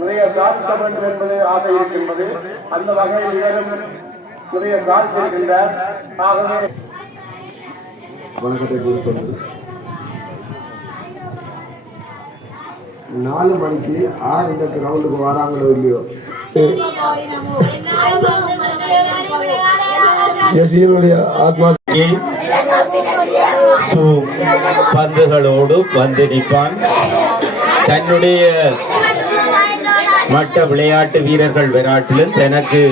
நிறைய சாதிக்க வேண்டும் என்பது ஆசை இருக்கின்றது. அந்த வகையில் இவரும் நிறைய சாதித்திருக்கின்றார். ஆகவே வணக்கத்தை கூறிக்கொண்டு 4 மணிக்கு இந்த கிரவுண்டுக்கு வராங்களோ இல்லையோ ஆத்மா பந்துகளோடு வந்து நிற்பான். தன்னுடைய மற்ற விளையாட்டு வீரர்கள் விளையாட்டிலும் தனக்கு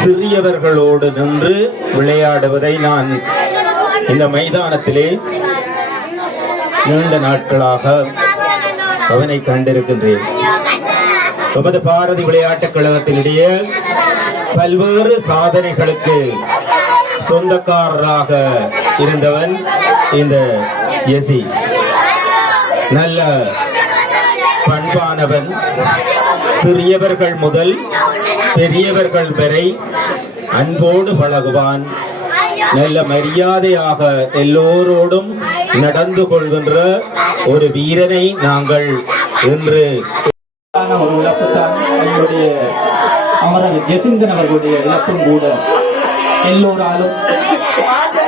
சிறியவர்களோடு நின்று விளையாடுவதை நான் இந்த மைதானத்திலே நீண்ட நாட்களாக அவனை கண்டிருக்கின்றேன். நமது பாரதி விளையாட்டுக் கழகத்தினுடைய பல்வேறு சாதனைகளுக்கு சொந்தக்காரராக இருந்தவன் இந்த எசி. நல்ல பண்பானவன். சிறியவர்கள் முதல் பெரியவர்கள் வரை அன்போடு பழகுவான். நல்ல மரியாதையாக எல்லோரோடும் நடந்து கொள்கின்ற ஒரு வீரனை நாங்கள் இன்று ஒரு இழப்புத்தான் நம்முடைய அமரர் ஜெசிந்தன் அவர்களுடைய இழப்பும் கூட. எல்லோராலும்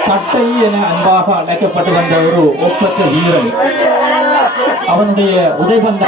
சட்டை என அன்பாக அழைக்கப்பட்டு வந்த ஒரு ஒப்பற்ற வீரன். அவனுடைய உதைபந்த